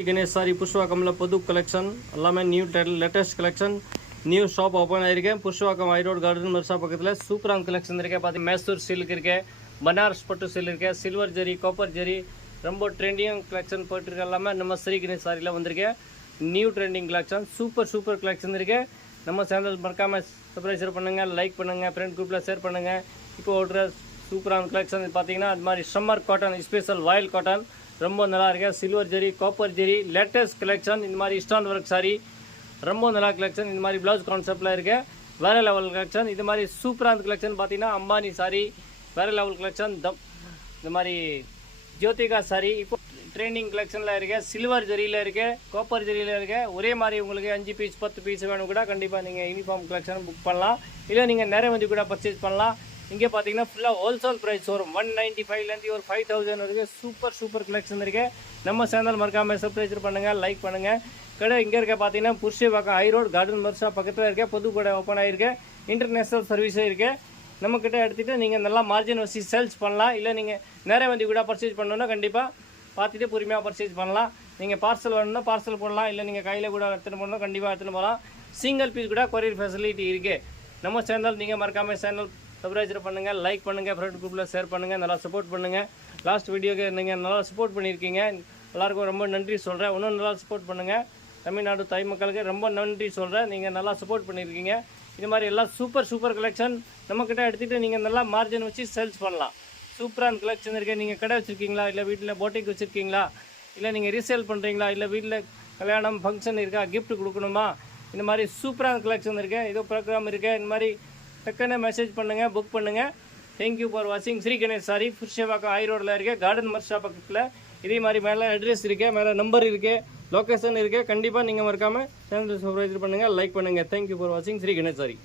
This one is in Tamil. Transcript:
கணேஷ் சாரி புஷ்வாக்கம்ல புது கலெக்ஷன் எல்லாமே new latest collection new shop open ஆயிருக்கேன் புஷ்வாக்கம் ஐரோட் கார்டன் மர்சா பக்கத்தில் சூப்பரான கலெக்ஷன் இருக்கேன் பார்த்து மேசூர் சில்க் இருக்கேன் பனாரஸ் பட்டு சில்க் இருக்கேன் சில்வர் ஜெரி காப்பர் ஜெரி ரொம்ப ட்ரெண்டிங் கலெக்ஷன் போயிட்டு எல்லாமே நம்ம ஸ்ரீ கணேஷ் சாரியில் வந்திருக்கேன் new trending collection super collection இருக்கேன் நம்ம சேனல் மறக்காமல் சப்ஸ்கிரைப் பண்ணுங்கள் லைக் பண்ணுங்கள் ஃப்ரெண்ட் குரூப்பில் ஷேர் பண்ணுங்கள் இப்போ ஓடுற சூப்பரான கலெக்ஷன் பார்த்தீங்கன்னா அது மாதிரி சம்மர் காட்டன் ஸ்பெஷல் வாயில் காட்டன் ரொம்ப நல்லா இருக்கு சில்வர் ஜெரி காப்பர் ஜெரி லேட்டஸ்ட் கலெக்ஷன் இந்த மாதிரி ஸ்டோன் ஒர்க் சாரி ரொம்ப நல்லா கலெக்ஷன் இந்த மாதிரி ப்ளவுஸ் கான்செப்டில் இருக்கு வேற லெவல் கலெக்ஷன் இது மாதிரி சூப்பரான கலெக்ஷன் பார்த்தீங்கன்னா அம்பானி சாரி வேற லெவல் கலெக்ஷன் இந்த மாதிரி ஜோதிகா சாரி இப்போ ட்ரெண்டிங் கலெக்ஷனில் இருக்கு சில்வர் ஜெரியில் இருக்கு காப்பர் ஜெரியில் இருக்கு ஒரே மாதிரி உங்களுக்கு 5 பீஸ் 10 பீஸ் வேணும் கூட கண்டிப்பாக நீங்கள் யூனிஃபார்ம் கலெக்ஷன் புக் பண்ணலாம் இல்லை நீங்கள் நிறைய வந்து கூட பர்ச்சேஸ் பண்ணலாம் இங்கே பார்த்தீங்கன்னா ஃபுல்லாக ஹோல்சேல் ப்ரைஸ் வரும் 195லேருந்து ஒரு 5000 வரைக்கும் சூப்பர் கலெக்ஷன் இருக்குது நம்ம சேனல் மறக்காமல் சப்ஸ்கிரைப் பண்ணுங்கள் லைக் பண்ணுங்கள் கடை இங்கே இருக்க பார்த்தீங்கன்னா புஷ்யவாக்கம் ஐரோட் கார்டன் மர்சா பக்கத்தில் இருக்க புது கடை ஓப்பன் ஆகிருக்கு இன்டர்நேஷ்னல் சர்வீஸும் இருக்குது நம்மக்கிட்ட எடுத்துகிட்டு நீங்கள் நல்லா மார்ஜின் வச்சு சேல்ஸ் பண்ணலாம் இல்லை நீங்கள் நிறைய வந்து கூட பர்ச்சேஸ் பண்ணணுன்னா கண்டிப்பாக பார்த்துட்டு பொறுமையாக பர்ச்சேஸ் பண்ணலாம் நீங்கள் பார்சல் வேணும்னா பார்சல் போடலாம் இல்லை நீங்கள் கையில் கூட எடுத்துகிட்டு போகணும் கண்டிப்பாக எடுத்துகிட்டு போகலாம் சிங்கிள் பீஸ் கூட கொரியர் ஃபெசிலிட்டி இருக்குது நம்ம சேனல் நீங்கள் மறக்காமல் சேனல் சப்ஸ்கிரைப் பண்ணுங்கள் லைக் பண்ணுங்கள் ஃப்ரெண்ட் குரூப்பில் ஷேர் பண்ணுங்கள் நல்லா சப்போர்ட் பண்ணுங்கள் லாஸ்ட் வீடியோக்கு நீங்கள் நல்லா சப்போர்ட் பண்ணியிருக்கீங்க எல்லாருக்கும் ரொம்ப நன்றி சொல்கிறேன் இன்னும் நல்லா சப்போர்ட் பண்ணுங்கள் தமிழ்நாடு தாய் மக்களுக்கு ரொம்ப நன்றி சொல்கிறேன் நீங்கள் நல்லா சப்போர்ட் பண்ணியிருக்கீங்க இது மாதிரி எல்லாம் சூப்பர் கலெக்ஷன் நம்மக்கிட்ட எடுத்துகிட்டு நீங்கள் நல்லா மார்ஜின் வச்சு சேல்ஸ் பண்ணலாம் சூப்பரான கலெக்ஷன் இருக்குது நீங்கள் கடை வச்சுருக்கீங்களா இல்லை வீட்டில் போட்டிக் வச்சுருக்கீங்களா இல்லை நீங்கள் ரீசேல் பண்ணுறீங்களா இல்லை வீட்டில் கல்யாணம் ஃபங்க்ஷன் இருக்கா கிஃப்ட் கொடுக்கணுமா இந்த மாதிரி சூப்பரான கலெக்ஷன் இருக்குது ஏதோ ப்ரோக்ராம் இருக்குது இந்த மாதிரி டக்குன்னு மெசேஜ் பண்ணுங்கள் புக் பண்ணுங்கள் தேங்க்யூ ஃபார் வாட்சிங் ஸ்ரீ கணேஷ் சாரி புஷ்யவாக்கம் ஐரோடில் இருக்க கார்டன் மர்சா பக்கத்தில் இதே மாதிரி மேலே அட்ரஸ் இருக்குது மேலே நம்பர் இருக்குது லொக்கேஷன் இருக்குது கண்டிப்பாக நீங்கள் மறக்காமல் சேனல் சப்ஸ்கிரைப் பண்ணுங்கள் லைக் பண்ணுங்கள் தேங்க்யூ ஃபார் வாட்சிங் ஸ்ரீ கணேஷ் சாரி